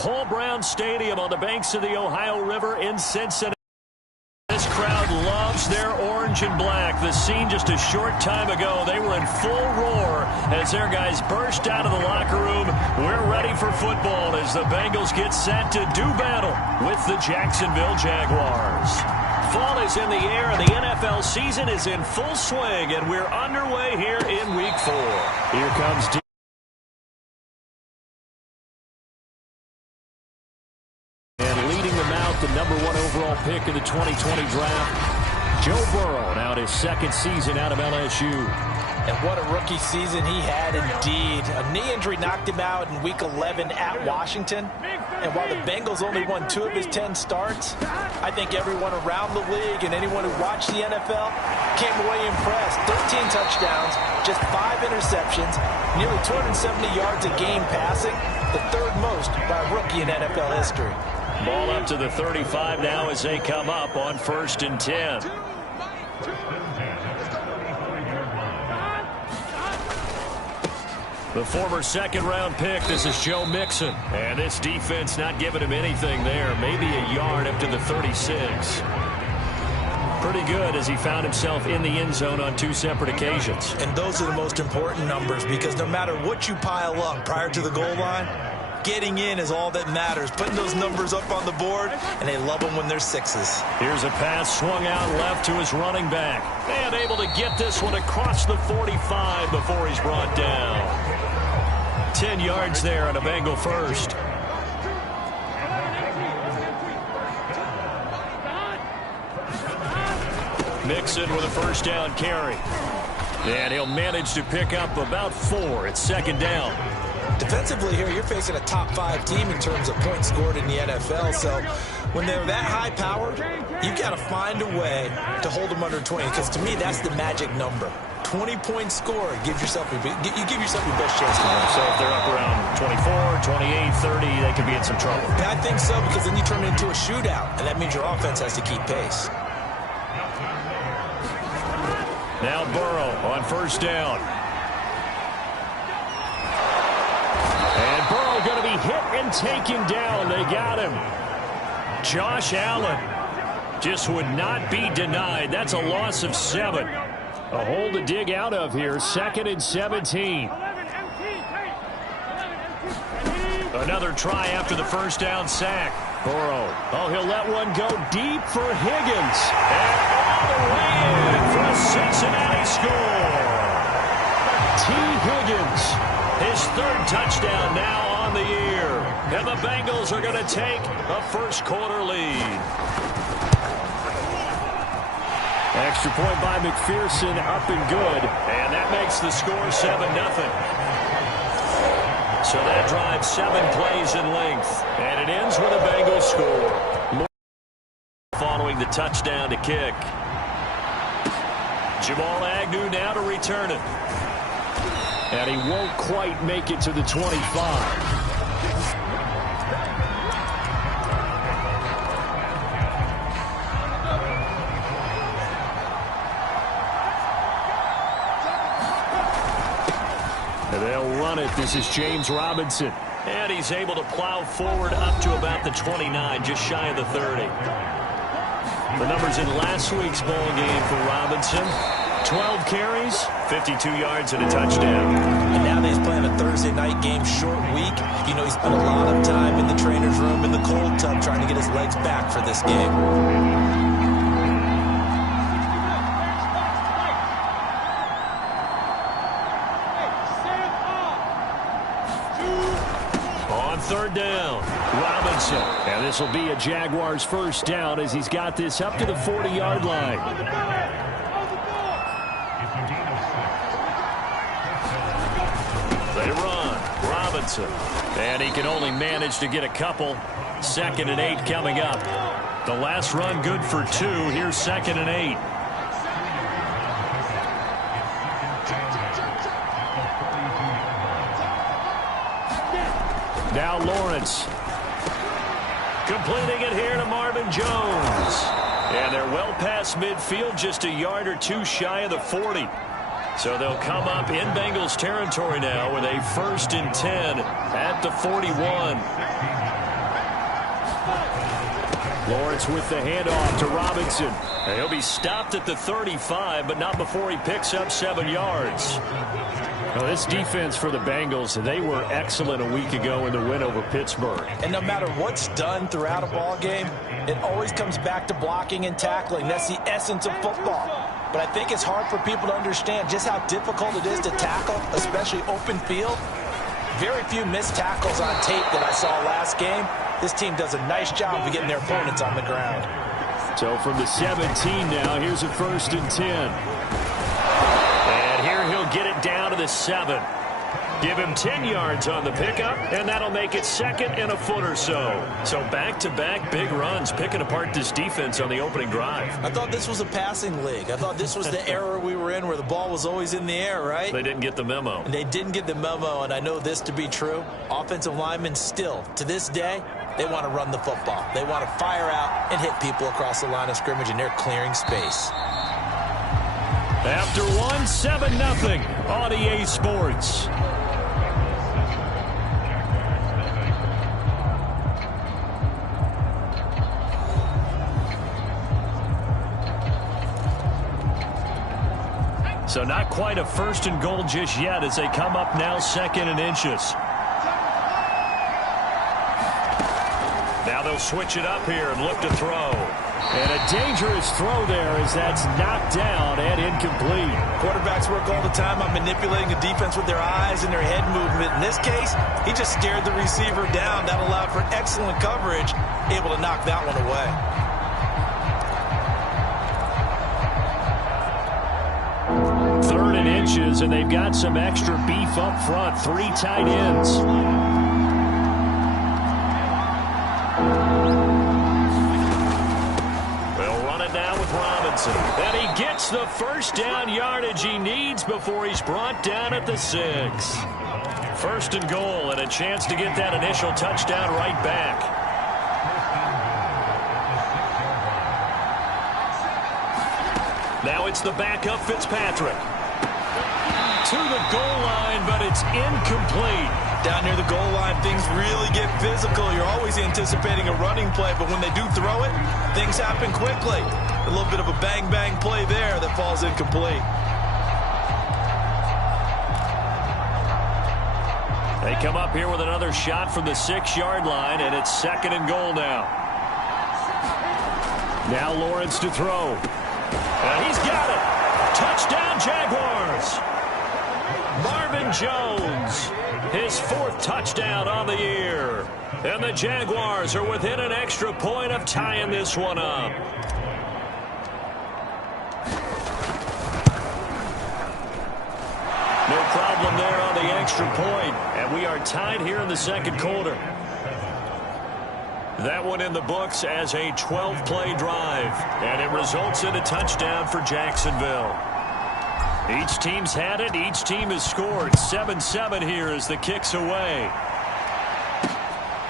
Paul Brown Stadium on the banks of the Ohio River in Cincinnati. This crowd loves their orange and black. The scene just a short time ago, they were in full roar as their guys burst out of the locker room. We're ready for football as the Bengals get set to do battle with the Jacksonville Jaguars. Fall is in the air, and the NFL season is in full swing, and we're underway here in Week 4. Here comes the #1 overall pick in the 2020 draft, Joe Burrow, now his second season out of LSU. And what a rookie season he had indeed. A knee injury knocked him out in Week 11 at Washington. And while the Bengals only won 2 of his 10 starts, I think everyone around the league and anyone who watched the NFL came away impressed. 13 touchdowns, just 5 interceptions, nearly 270 yards a game passing, the 3rd most by a rookie in NFL history. Ball up to the 35 now as they come up on 1st and 10. The former second-round pick, this is Joe Mixon. And this defense not giving him anything there. Maybe a yard up to the 36. Pretty good as he found himself in the end zone on 2 separate occasions. And those are the most important numbers because no matter what you pile up prior to the goal line, getting in is all that matters. Putting those numbers up on the board, and they love them when they're 6s. Here's a pass swung out left to his running back. And able to get this one across the 45 before he's brought down. 10 yards there on a Bengal first. Mixon with a first down carry. And he'll manage to pick up about 4. It's 2nd down. Defensively here, you're facing a top 5 team in terms of points scored in the NFL. So when they're that high powered, you've got to find a way to hold them under 20. Because to me, that's the magic number. 20 points scored. You give yourself your best chance to win. So if they're up around 24, 28, 30, they could be in some trouble. Yeah, I think so, because then you turn it into a shootout, and that means your offense has to keep pace. Now Burrow on 1st down. And Burrow going to be hit and taken down. They got him. Josh Allen just would not be denied. That's a loss of 7. A hole to dig out of here. 2nd and 17. Another try after the first down sack. Burrow. Oh, he'll let one go deep for Higgins. And all the way in for a Cincinnati score. T. Higgins. His 3rd touchdown now on the year. And the Bengals are going to take a first-quarter lead. Extra point by McPherson, up and good. And that makes the score 7-0. So that drives 7 plays in length. And it ends with a Bengals score. Following the touchdown to kick. Jamal Agnew now to return it. And he won't quite make it to the 25. And they'll run it. This is James Robinson. And he's able to plow forward up to about the 29, just shy of the 30. The numbers in last week's ball game for Robinson. 12 carries, 52 yards, and a touchdown. And now that he's playing a Thursday night game, short week, you know, he spent a lot of time in the trainer's room in the cold tub trying to get his legs back for this game. On 3rd down, Robinson. And this will be a Jaguars first down as he's got this up to the 40-yard line. They run. Robinson. And he can only manage to get a couple. 2nd and 8 coming up. The last run good for 2. Here's 2nd and 8. Now Lawrence. Completing it here to Marvin Jones. And they're well past midfield, just a yard or 2 shy of the 40. So they'll come up in Bengals territory now with a 1st and 10 at the 41. Lawrence with the handoff to Robinson. And he'll be stopped at the 35, but not before he picks up 7 yards. Well, this defense for the Bengals, they were excellent a week ago in the win over Pittsburgh. And no matter what's done throughout a ball game, it always comes back to blocking and tackling. That's the essence of football. But I think it's hard for people to understand just how difficult it is to tackle, especially open field. Very few missed tackles on tape that I saw last game. This team does a nice job of getting their opponents on the ground. So from the 17 now, here's a 1st and 10. And here he'll get it down to the 7. Give him 10 yards on the pickup, and that'll make it 2nd and a foot or so. So back-to-back big runs, picking apart this defense on the opening drive. I thought this was a passing league. I thought this was the era we were in where the ball was always in the air, right? They didn't get the memo. And they didn't get the memo, and I know this to be true. Offensive linemen still, to this day, they want to run the football. They want to fire out and hit people across the line of scrimmage, and they're clearing space. After 1, 7-0 on EA Sports. So not quite a 1st and goal just yet as they come up now 2nd and inches. Now they'll switch it up here and look to throw. And a dangerous throw there as that's knocked down and incomplete. Quarterbacks work all the time on manipulating the defense with their eyes and their head movement. In this case, he just stared the receiver down. That allowed for excellent coverage, able to knock that one away. 3rd and inches, and they've got some extra beef up front. 3 tight ends. They'll run it now with Robinson. And he gets the 1st down yardage he needs before he's brought down at the 6. 1st and goal, and a chance to get that initial touchdown right back. Now it's the backup Fitzpatrick. To the goal line, but it's incomplete. Down near the goal line, things really get physical. You're always anticipating a running play, but when they do throw it, things happen quickly. A little bit of a bang-bang play there that falls incomplete. They come up here with another shot from the 6-yard line, and it's 2nd and goal now. Now Lawrence to throw. And he's got it. Touchdown, Jaguars. Marvin Jones, his 4th touchdown on the year. And the Jaguars are within an extra point of tying this one up. No problem there on the extra point. And we are tied here in the 2nd quarter. That one in the books as a 12-play drive. And it results in a touchdown for Jacksonville. Each team's had it. Each team has scored. 7-7 here as the kick's away.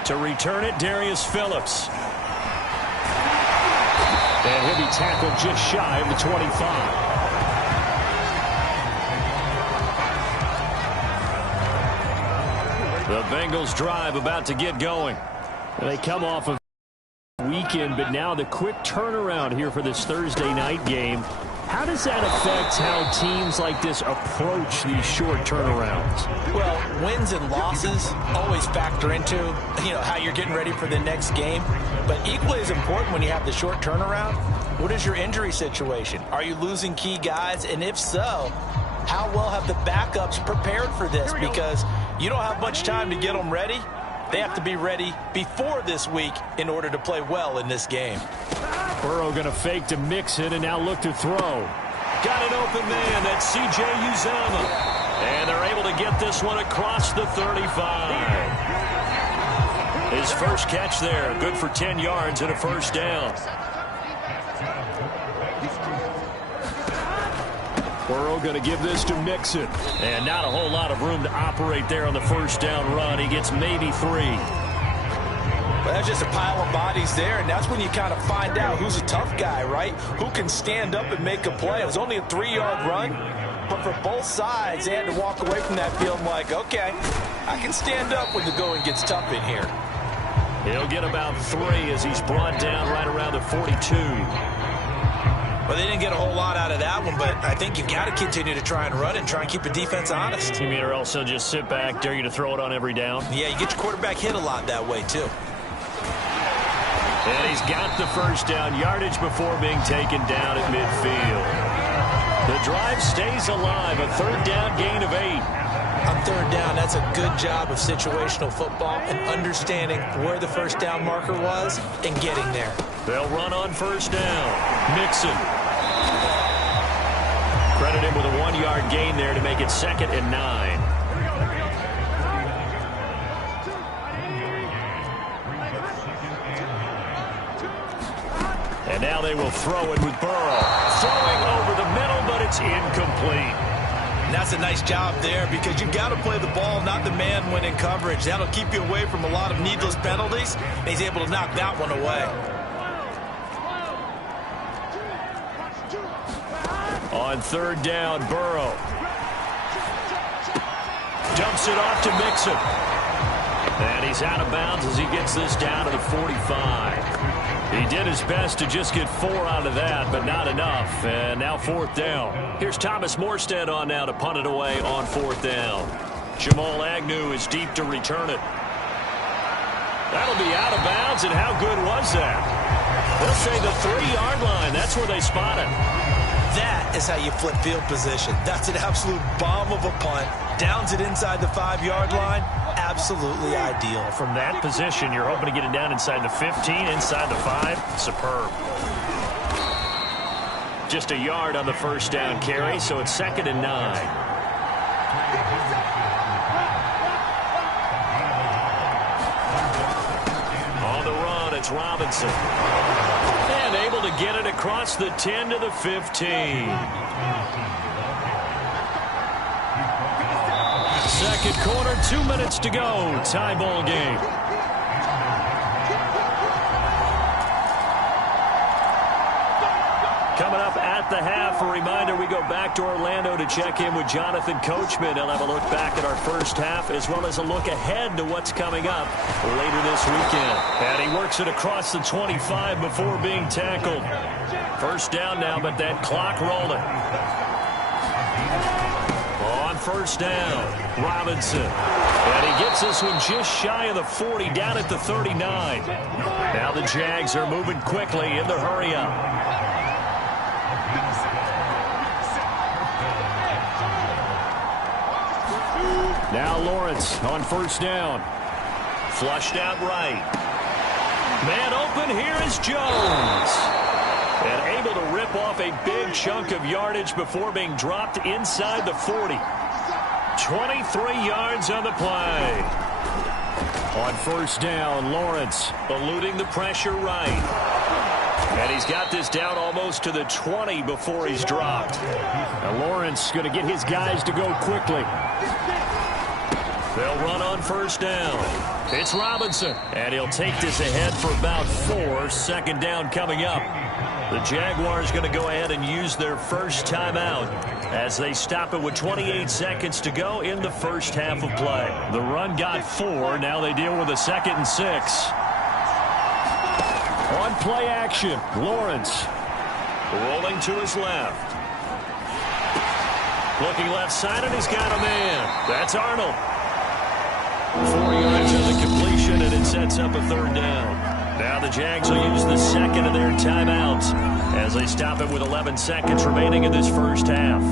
To return it, Darius Phillips. And he'll be tackled just shy of the 25. The Bengals drive about to get going. They come off of weekend, but now the quick turnaround here for this Thursday night game. How does that affect how teams like this approach these short turnarounds? Well, wins and losses always factor into, how you're getting ready for the next game. But equally as important when you have the short turnaround, what is your injury situation? Are you losing key guys? And if so, how well have the backups prepared for this? Because you don't have much time to get them ready. They have to be ready before this week in order to play well in this game. Burrow going to fake to Mixon and now look to throw. Got an open man. That's C.J. Uzomah. And they're able to get this one across the 35. His first catch there. Good for 10 yards and a 1st down. Burrow going to give this to Mixon. And not a whole lot of room to operate there on the 1st down run. He gets maybe 3. Well, that's just a pile of bodies there, and that's when you kind of find out who's a tough guy, right? Who can stand up and make a play. It was only a 3-yard run, but for both sides, they had to walk away from that field like, okay, I can stand up when the going gets tough in here. He'll get about 3 as he's brought down right around the 42. Well, they didn't get a whole lot out of that one, but I think you've got to continue to try and run and try and keep the defense honest. You mean, or else they'll just sit back, dare you to throw it on every down? Yeah, you get your quarterback hit a lot that way, too. And he's got the first down yardage before being taken down at midfield. The drive stays alive, a third down gain of 8. On third down, that's a good job of situational football and understanding where the first down marker was and getting there. They'll run on first down. Mixon. Credit him with a 1-yard gain there to make it 2nd and 9. And now they will throw it with Burrow. Throwing over the middle, but it's incomplete. And that's a nice job there because you've got to play the ball, not the man when in coverage. That'll keep you away from a lot of needless penalties, and he's able to knock that one away. On third down, Burrow. Dumps it off to Mixon. And he's out of bounds as he gets this down to the 45. He did his best to just get 4 out of that, but not enough. And now 4th down. Here's Thomas Morstead on now to punt it away on 4th down. Jamal Agnew is deep to return it. That'll be out of bounds, and how good was that? They'll say the 3-yard line. That's where they spot it. That is how you flip field position. That's an absolute bomb of a punt. Downs it inside the 5-yard line. Absolutely ideal. From that position, you're hoping to get it down inside the 15, inside the 5. Superb. Just a yard on the first down carry, so it's 2nd and 9. On the run, it's Robinson. And able to get it across the 10 to the 15. Second quarter, 2 minutes to go. Tie ball game. Coming up at the half, a reminder, we go back to Orlando to check in with Jonathan Coachman. He'll have a look back at our first half as well as a look ahead to what's coming up later this weekend. And he works it across the 25 before being tackled. First down now, but that clock rolling. On first down, Robinson. And he gets this one just shy of the 40, down at the 39. Now the Jags are moving quickly in the hurry-up. Now Lawrence on first down. Flushed out right. Man open, here is Jones. And able to rip off a big chunk of yardage before being dropped inside the 40. 23 yards on the play. On first down, Lawrence eluding the pressure right. And he's got this down almost to the 20 before he's dropped. Now Lawrence going to get his guys to go quickly. They'll run on first down. It's Robinson. And he'll take this ahead for about 4. Second down coming up. The Jaguars going to go ahead and use their first timeout as they stop it with 28 seconds to go in the first half of play. The run got 4. Now they deal with a 2nd and 6. On play action, Lawrence rolling to his left. Looking left side, and he's got a man. That's Arnold. 4 yards on the completion, and it sets up a 3rd down. Now the Jags will use the second of their timeouts as they stop it with 11 seconds remaining in this first half.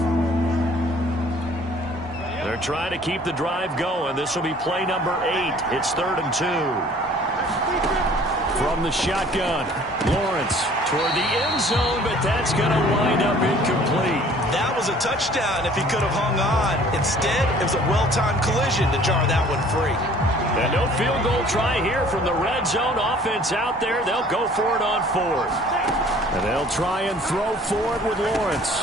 They're trying to keep the drive going. This will be play number 8. It's 3rd and 2. From the shotgun, Lawrence toward the end zone, but that's going to wind up incomplete. That was a touchdown if he could have hung on. Instead, it was a well-timed collision to jar that one free. And no field goal try here from the red zone. Offense out there. They'll go for it on 4th. And they'll try and throw for it with Lawrence.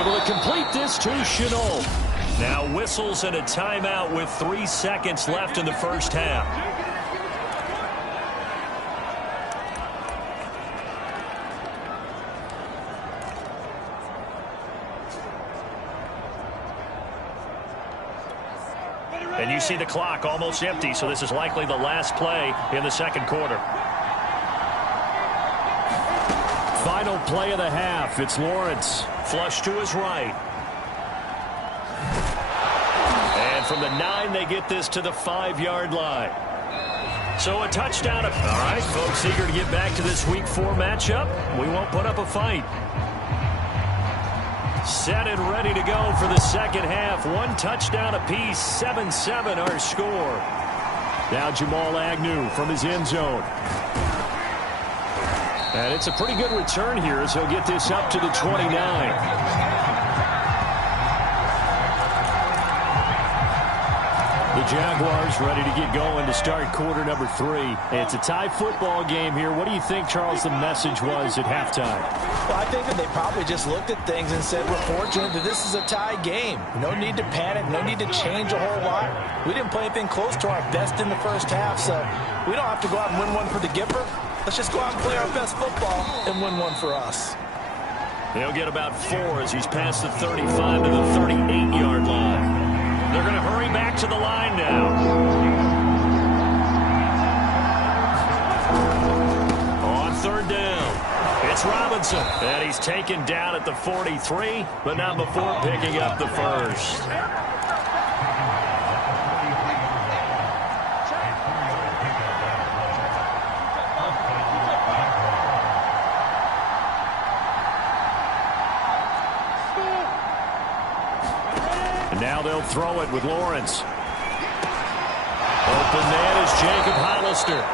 Able to complete this to Chenault. Now whistles and a timeout with 3 seconds left in the first half. And you see the clock almost empty, so this is likely the last play in the second quarter. Final play of the half. It's Lawrence. Flush to his right. And from the 9, they get this to the 5-yard line. So a touchdown. All right, folks, eager to get back to this Week 4 matchup. We won't put up a fight. Set and ready to go for the second half. 1 touchdown apiece. 7-7 our score. Now Jamal Agnew from his end zone. And it's a pretty good return here as he'll get this up to the 29. The Jaguars ready to get going to start quarter number 3. It's a tie football game here. What do you think, Charles, the message was at halftime? Well, I think that they probably just looked at things and said, we're fortunate that this is a tie game. No need to panic. No need to change a whole lot. We didn't play anything close to our best in the first half, so we don't have to go out and win one for the Gipper. Let's just go out and play our best football and win one for us. He'll get about 4 as he's past the 35 to the 38-yard line. They're going to hurry back to the line now. On third down, it's Robinson. And he's taken down at the 43, but not before picking up the first. Now they'll throw it with Lawrence. Open man is Jacob Hollister.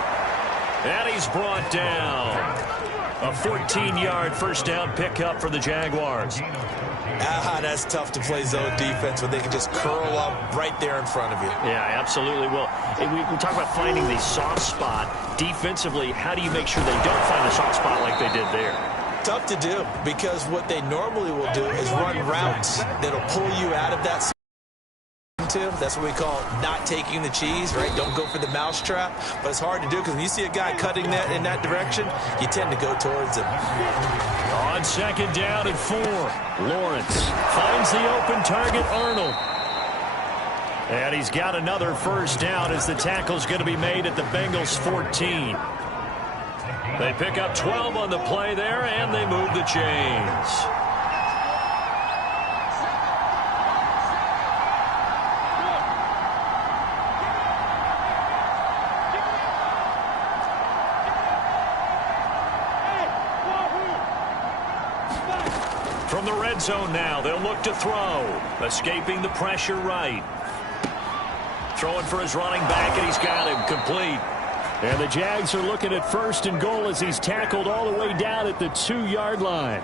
And he's brought down. A 14-yard first down pickup for the Jaguars. That's tough to play zone defense when they can just curl up right there in front of you. Yeah, absolutely. Well, we talk about finding the soft spot. Defensively, how do you make sure they don't find the soft spot like they did there? Tough to do, because what they normally will do is run routes that'll pull you out of that. That's what we call not taking the cheese, right? Don't go for the mousetrap. But it's hard to do because when you see a guy cutting that in that direction, you tend to go towards him. On second down and 4, Lawrence finds the open target, Arnold. And he's got another first down as the tackle's going to be made at the Bengals 14. They pick up 12 on the play there, and they move the chains. From the red zone now, they'll look to throw. Escaping the pressure right. Throwing for his running back, and he's got him complete. And the Jags are looking at first and goal as he's tackled all the way down at the 2-yard line.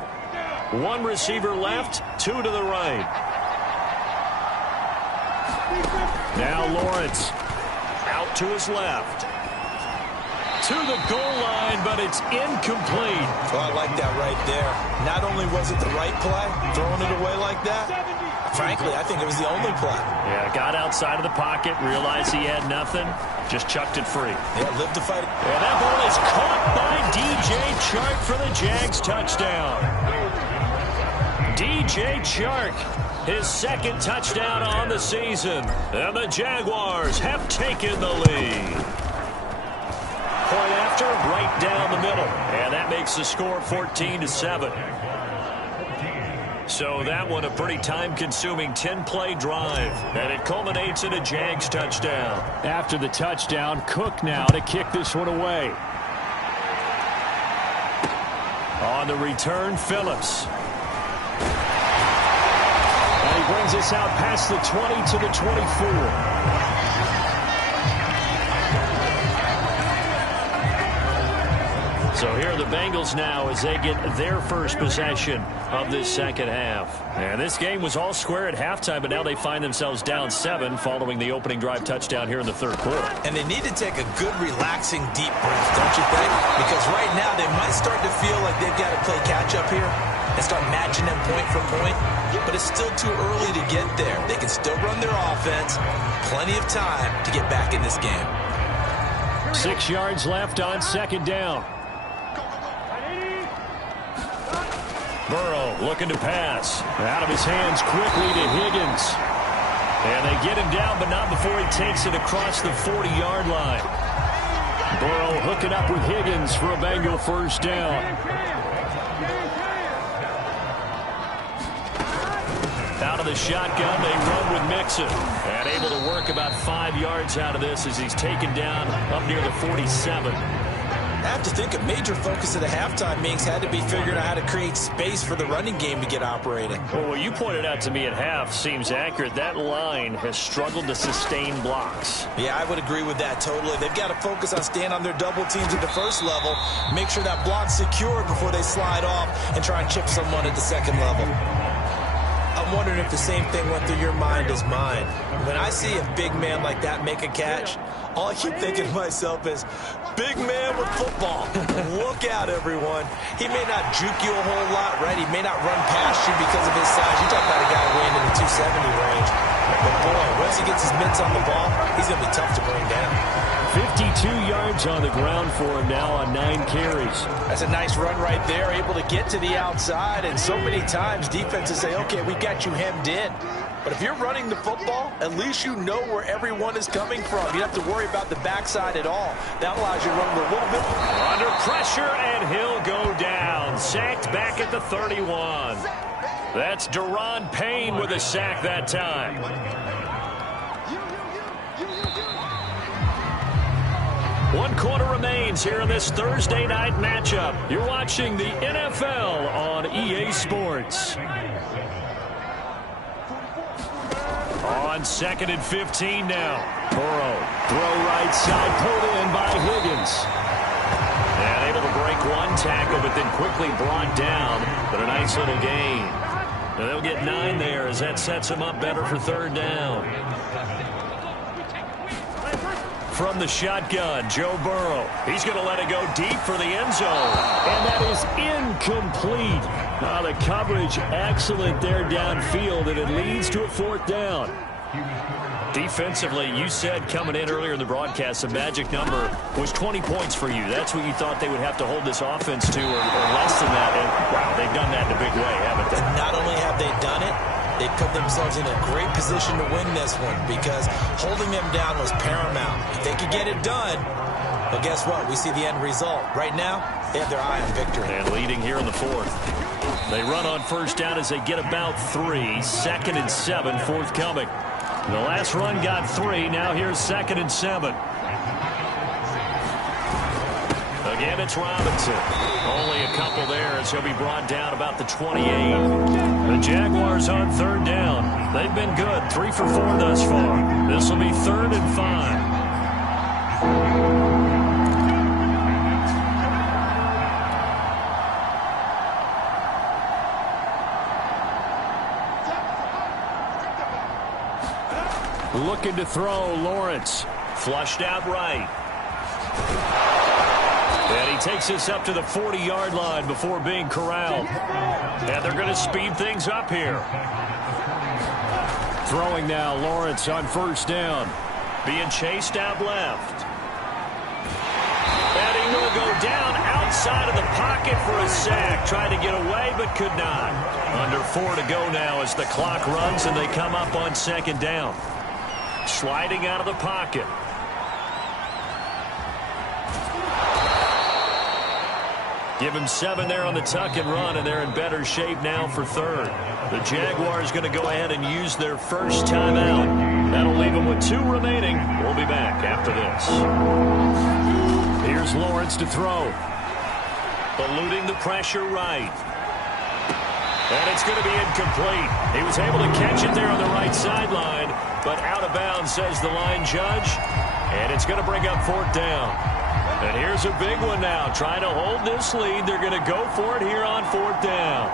1 receiver left, 2 to the right. Now Lawrence out to his left. To the goal line, but it's incomplete. Oh, I like that right there. Not only was it the right play, throwing it away like that, frankly, I think it was the only play. Yeah, got outside of the pocket, realized he had nothing, just chucked it free. Yeah, lived to fight it. And that ball is caught by DJ Chark for the Jags touchdown. DJ Chark, his second touchdown on the season. And the Jaguars have taken the lead. Point after, right down the middle. And that makes the score 14-7. So that one a pretty time-consuming 10-play drive. And it culminates in a Jags touchdown. After the touchdown, Cook now to kick this one away. On the return, Phillips. And he brings us out past the 20 to the 24. So here are the Bengals now as they get their first possession of this second half. And this game was all square at halftime, but now they find themselves down 7 following the opening drive touchdown here in the third quarter. And they need to take a good, relaxing, deep breath, don't you think? Because right now they might start to feel like they've got to play catch-up here and start matching them point for point. But it's still too early to get there. They can still run their offense. Plenty of time to get back in this game. 6 yards left on second down. Burrow looking to pass. Out of his hands quickly to Higgins. And they get him down, but not before he takes it across the 40-yard line. Burrow hooking up with Higgins for a Bengal first down. Out of the shotgun, they run with Mixon. And able to work about 5 yards out of this as he's taken down up near the 47. I have to think a major focus of the halftime, Minks, had to be figuring out how to create space for the running game to get operating. Well, what you pointed out to me at half seems accurate. That line has struggled to sustain blocks. Yeah, I would agree with that totally. They've got to focus on staying on their double teams at the first level, make sure that block's secure before they slide off and try and chip someone at the second level. I'm wondering if the same thing went through your mind as mine. When I see a big man like that make a catch, all I keep thinking to myself is, big man with football. Look out, everyone. He may not juke you a whole lot, right? He may not run past you because of his size. You talk about a guy weighing in the 270 range. But, boy, once he gets his mitts on the ball, he's going to be tough to bring down. 52 yards on the ground for him now on 9 carries. That's a nice run right there, able to get to the outside. And so many times defenses say, okay, we got you hemmed in. But if you're running the football, at least you know where everyone is coming from. You don't have to worry about the backside at all. That allows you to run a little bit. Under pressure, and he'll go down. Sacked back at the 31. That's Deron Payne with a sack that time. One quarter remains here in this Thursday night matchup. You're watching the NFL on EA Sports. On 2nd and 15 now. Burrow, throw right side, pulled in by Higgins. And able to break one tackle, but then quickly brought down. But a nice little gain. And they'll get 9 there as that sets them up better for 3rd down. From the shotgun, Joe Burrow. He's going to let it go deep for the end zone. And that is incomplete. The coverage excellent there downfield, and it leads to a 4th down. Defensively, you said coming in earlier in the broadcast, the magic number was 20 points for you. That's what you thought they would have to hold this offense to, or less than that. And, wow, they've done that in a big way, haven't they? And not only have they done it, they put themselves in a great position to win this one because holding them down was paramount. If they could get it done, well, guess what? We see the end result. Right now, they have their eye on victory. And leading here in the 4th. They run on 1st down as they get about 3. 2nd and 7, forthcoming. The last run got 3. Now here's 2nd and 7. Again, it's Robinson. Only a couple there as he'll be brought down about the 28. The Jaguars on 3rd down. They've been good. 3 for 4 thus far. This will be 3rd and 5. Looking to throw, Lawrence. Flushed out right. And he takes this up to the 40-yard line before being corralled. And they're going to speed things up here. Throwing now, Lawrence on 1st down. Being chased out left. And he will go down outside of the pocket for a sack. Tried to get away, but could not. Under 4 to go now as the clock runs and they come up on 2nd down. Sliding out of the pocket. Give him 7 there on the tuck and run, and they're in better shape now for 3rd. The Jaguars going to go ahead and use their first timeout. That'll leave them with 2 remaining. We'll be back after this. Here's Lawrence to throw. Eluding the pressure right. And it's going to be incomplete. He was able to catch it there on the right sideline, but out of bounds, says the line judge. And it's going to bring up 4th down. And here's a big one now. Trying to hold this lead. They're going to go for it here on 4th down.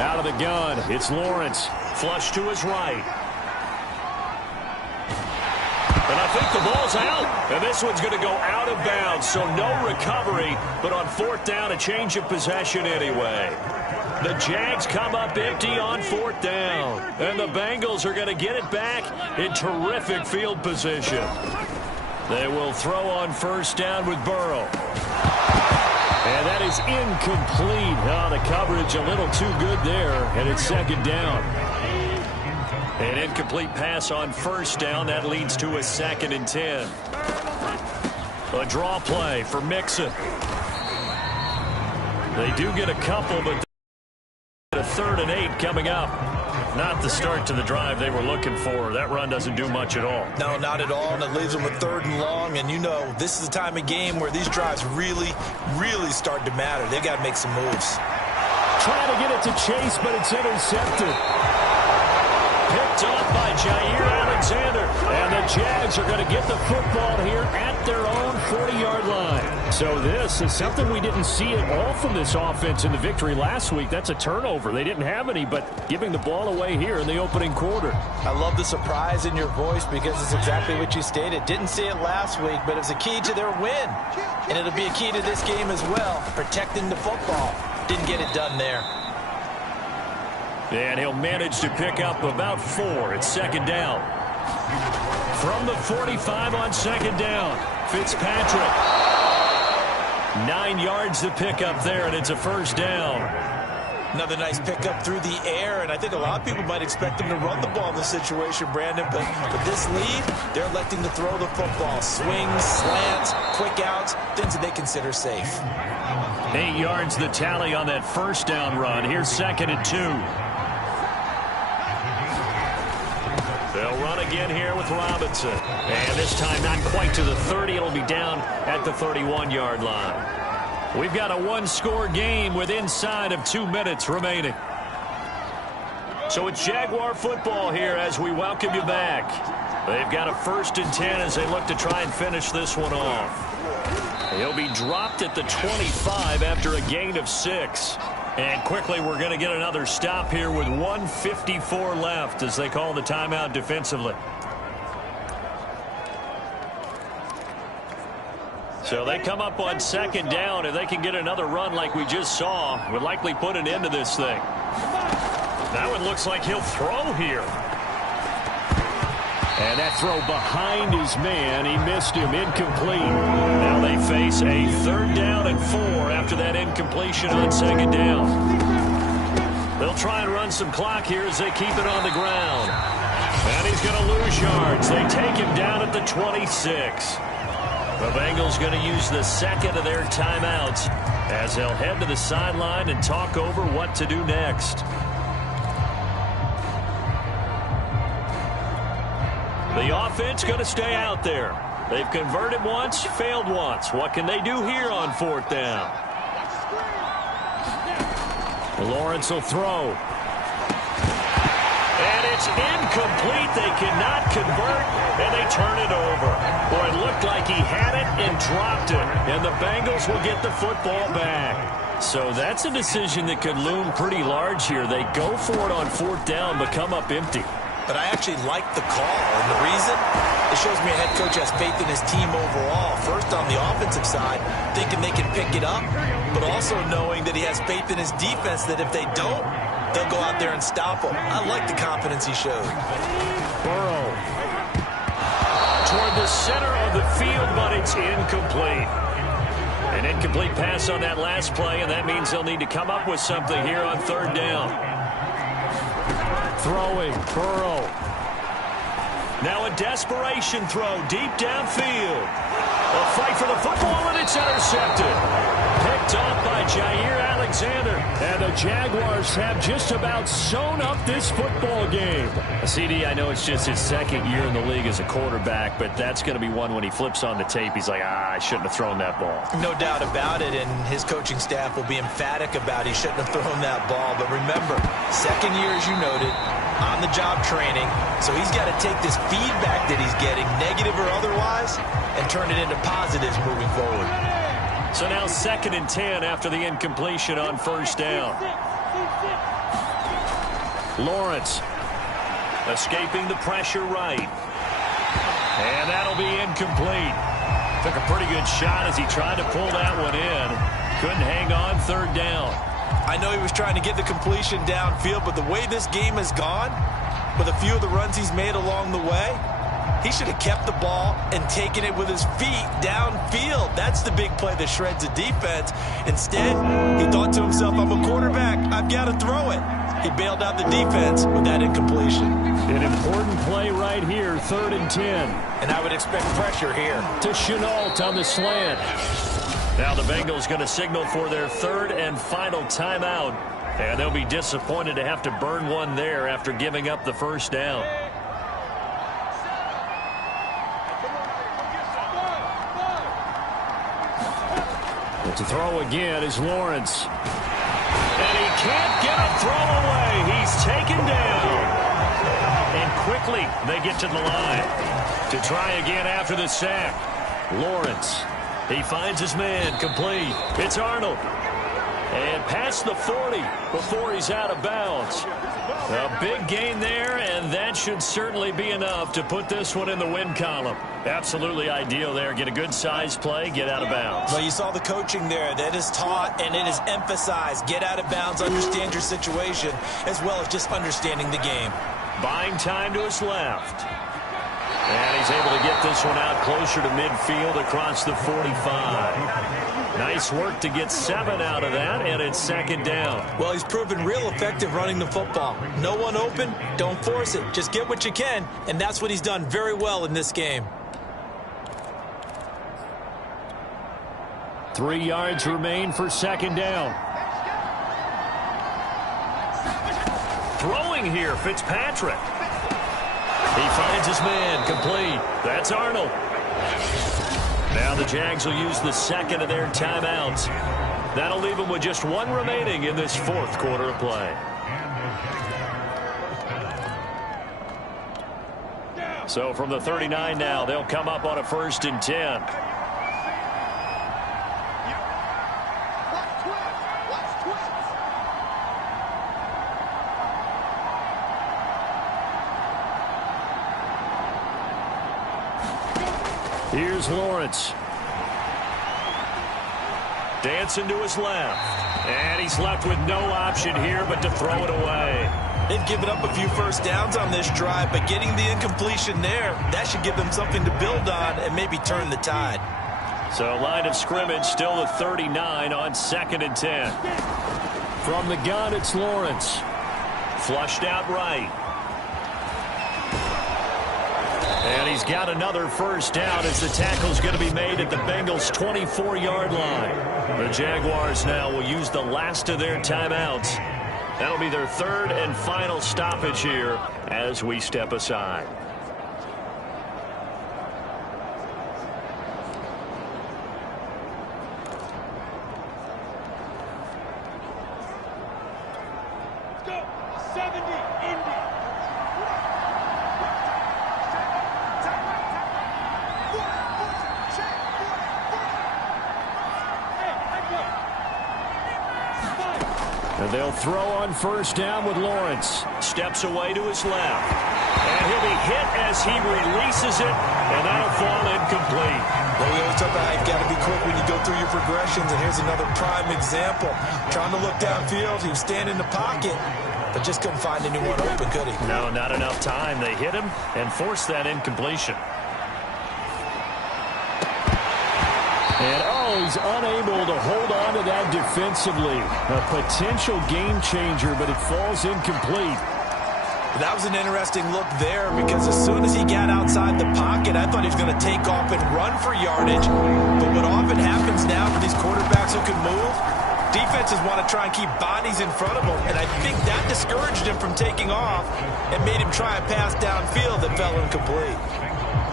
Out of the gun, it's Lawrence. Flush to his right. And I think the ball's out. And this one's going to go out of bounds, so no recovery. But on 4th down, a change of possession anyway. The Jags come up empty on 4th down. And the Bengals are going to get it back in terrific field position. They will throw on 1st down with Burrow. And that is incomplete. The coverage a little too good there, and it's 2nd down. An incomplete pass on first down. That leads to a 2nd and 10. A draw play for Mixon. They do get a couple, but a 3rd and 8 coming up. Not the start to the drive they were looking for. That run doesn't do much at all. No, not at all, and it leaves them with 3rd and long. And you know, this is the time of game where these drives really, really start to matter. They've got to make some moves. Trying to get it to Chase, but it's intercepted. Picked off by Jair Alexander. And the Jags are going to get the football here at their own 40-yard line. So this is something we didn't see at all from this offense in the victory last week. That's a turnover. They didn't have any, but giving the ball away here in the opening quarter. I love the surprise in your voice because it's exactly what you stated. Didn't see it last week, but it's a key to their win. And it'll be a key to this game as well, protecting the football. Didn't get it done there. And he'll manage to pick up about 4. It's 2nd down. From the 45 on 2nd down, Fitzpatrick. 9 yards to pick up there, and it's a 1st down. Another nice pickup through the air, and I think a lot of people might expect them to run the ball in this situation, Brandon, but with this lead, they're electing to throw the football. Swings, slants, quick outs, things that they consider safe. 8 yards the tally on that 1st down run. Here's 2nd and 2. They'll run again here with Robinson. And this time not quite to the 30. It'll be down at the 31-yard line. We've got a 1-score game with inside of 2 minutes remaining. So it's Jaguar football here as we welcome you back. They've got a 1st and 10 as they look to try and finish this one off. He'll be dropped at the 25 after a gain of 6. And quickly, we're going to get another stop here with 1:54 left as they call the timeout defensively. So they come up on 2nd down. If they can get another run like we just saw, would likely put an end to this thing. That one looks like he'll throw here. And that throw behind his man. He missed him. Incomplete. Now they face a 3rd down and 4 after that incompletion on 2nd down. They'll try and run some clock here as they keep it on the ground. And he's going to lose yards. They take him down at the 26. The Bengals going to use the 2nd of their timeouts as they'll head to the sideline and talk over what to do next. The offense going to stay out there. They've converted once, failed once. What can they do here on 4th down? Lawrence will throw. And it's incomplete. They cannot convert, and they turn it over. Boy, it looked like he had it and dropped it, and the Bengals will get the football back. So that's a decision that could loom pretty large here. They go for it on 4th down, but come up empty. But I actually like the call, and the reason? It shows me a head coach has faith in his team overall. First, on the offensive side, thinking they can pick it up, but also knowing that he has faith in his defense that if they don't, they'll go out there and stop them. I like the confidence he showed. Burrow toward the center of the field, but it's incomplete. An incomplete pass on that last play, and that means they'll need to come up with something here on 3rd down. Throwing, Burrow. Now a desperation throw deep downfield. A fight for the football, and it's intercepted. Picked off by Jair Alexander. And the Jaguars have just about sewn up this football game. CD, I know it's just his 2nd year in the league as a quarterback, but that's going to be one when he flips on the tape. He's like, I shouldn't have thrown that ball. No doubt about it, and his coaching staff will be emphatic about he shouldn't have thrown that ball. But remember, 2nd year, as you noted, on-the-job training, so he's got to take this feedback that he's getting, negative or otherwise, and turn it into positives moving forward. So now 2nd and 10 after the incompletion on 1st down. Lawrence escaping the pressure right. And that'll be incomplete. Took a pretty good shot as he tried to pull that one in. Couldn't hang on 3rd down. I know he was trying to get the completion downfield, but the way this game has gone, with a few of the runs he's made along the way, he should have kept the ball and taken it with his feet downfield. That's the big play that shreds the defense. Instead, he thought to himself, I'm a quarterback. I've got to throw it. He bailed out the defense with that incompletion. An important play right here, 3rd and 10. And I would expect pressure here. To Chenault on the slant. Now the Bengals going to signal for their 3rd and final timeout. And they'll be disappointed to have to burn one there after giving up the first down. To throw again is Lawrence. And he can't get a throw away. He's taken down. And quickly they get to the line. To try again after the sack. Lawrence. He finds his man complete. It's Arnold. And past the 40 before he's out of bounds. A big gain there, and that should certainly be enough to put this one in the win column. Absolutely ideal there. Get a good size play, get out of bounds. Well, you saw the coaching there. That is taught and it is emphasized. Get out of bounds, understand your situation, as well as just understanding the game. Buying time to his left. And he's able to get this one out closer to midfield across the 45. Nice work to get 7 out of that, and it's 2nd down. Well, he's proven real effective running the football. No one open, don't force it. Just get what you can, and that's what he's done very well in this game. 3 yards remain for 2nd down. Throwing here, Fitzpatrick. He finds his man complete. That's Arnold. Now the Jags will use the 2nd of their timeouts. That'll leave them with just 1 remaining in this 4th quarter of play. So from the 39 now, they'll come up on a 1st and 10. Here's Lawrence. Dancing to his left. And he's left with no option here but to throw it away. They've given up a few first downs on this drive, but getting the incompletion there, that should give them something to build on and maybe turn the tide. So line of scrimmage still the 39 on 2nd and 10. From the gun, it's Lawrence. Flushed out right. And he's got another first down as the tackle's going to be made at the Bengals' 24-yard line. The Jaguars now will use the last of their timeouts. That'll be their 3rd and final stoppage here as we step aside. And they'll throw on first down with Lawrence. Steps away to his left. And he'll be hit as he releases it, and that'll fall incomplete. Well, we always talk about how you've got to be quick when you go through your progressions, and here's another prime example. Trying to look downfield, he was standing in the pocket, but just couldn't find anyone open, could he? No, not enough time. They hit him and forced that incompletion. And, he's unable to hold on to that defensively. A potential game changer, but it falls incomplete. That was an interesting look there because as soon as he got outside the pocket, I thought he was going to take off and run for yardage. But what often happens now for these quarterbacks who can move, defenses want to try and keep bodies in front of them. And I think that discouraged him from taking off and made him try a pass downfield that fell incomplete.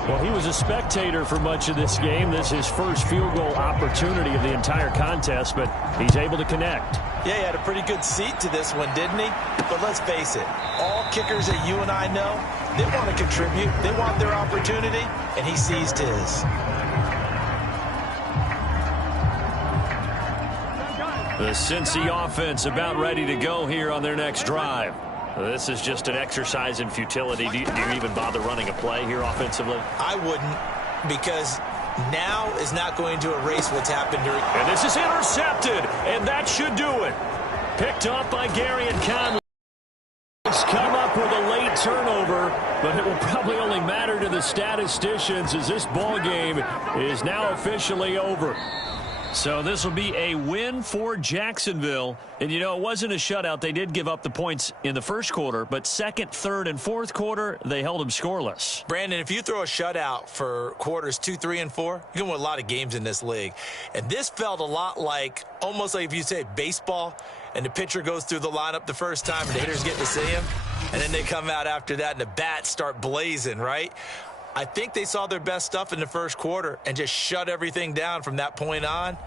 Well, he was a spectator for much of this game. This is his first field goal opportunity of the entire contest, but he's able to connect. Yeah, he had a pretty good seat to this one, didn't he? But let's face it, all kickers that you and I know, they want to contribute. They want their opportunity, and he seized his. The Cincy offense about ready to go here on their next drive. This is just an exercise in futility. Do you even bother running a play here offensively? I wouldn't, because now is not going to erase what's happened during. And this is intercepted, and that should do it. Picked off by Gary and Conley. It's come up with a late turnover, but it will probably only matter to the statisticians as this ball game is now officially over. So this will be a win for Jacksonville. And, you know, it wasn't a shutout. They did give up the points in the first quarter, but second, third, and fourth quarter, they held them scoreless. Brandon, if you throw a shutout for quarters 2, 3, and 4, you can win a lot of games in this league. And this felt a lot like, almost like if you say baseball, and the pitcher goes through the lineup the first time, and the hitters get to see him, and then they come out after that, and the bats start blazing, right? I think they saw their best stuff in the first quarter and just shut everything down from that point on.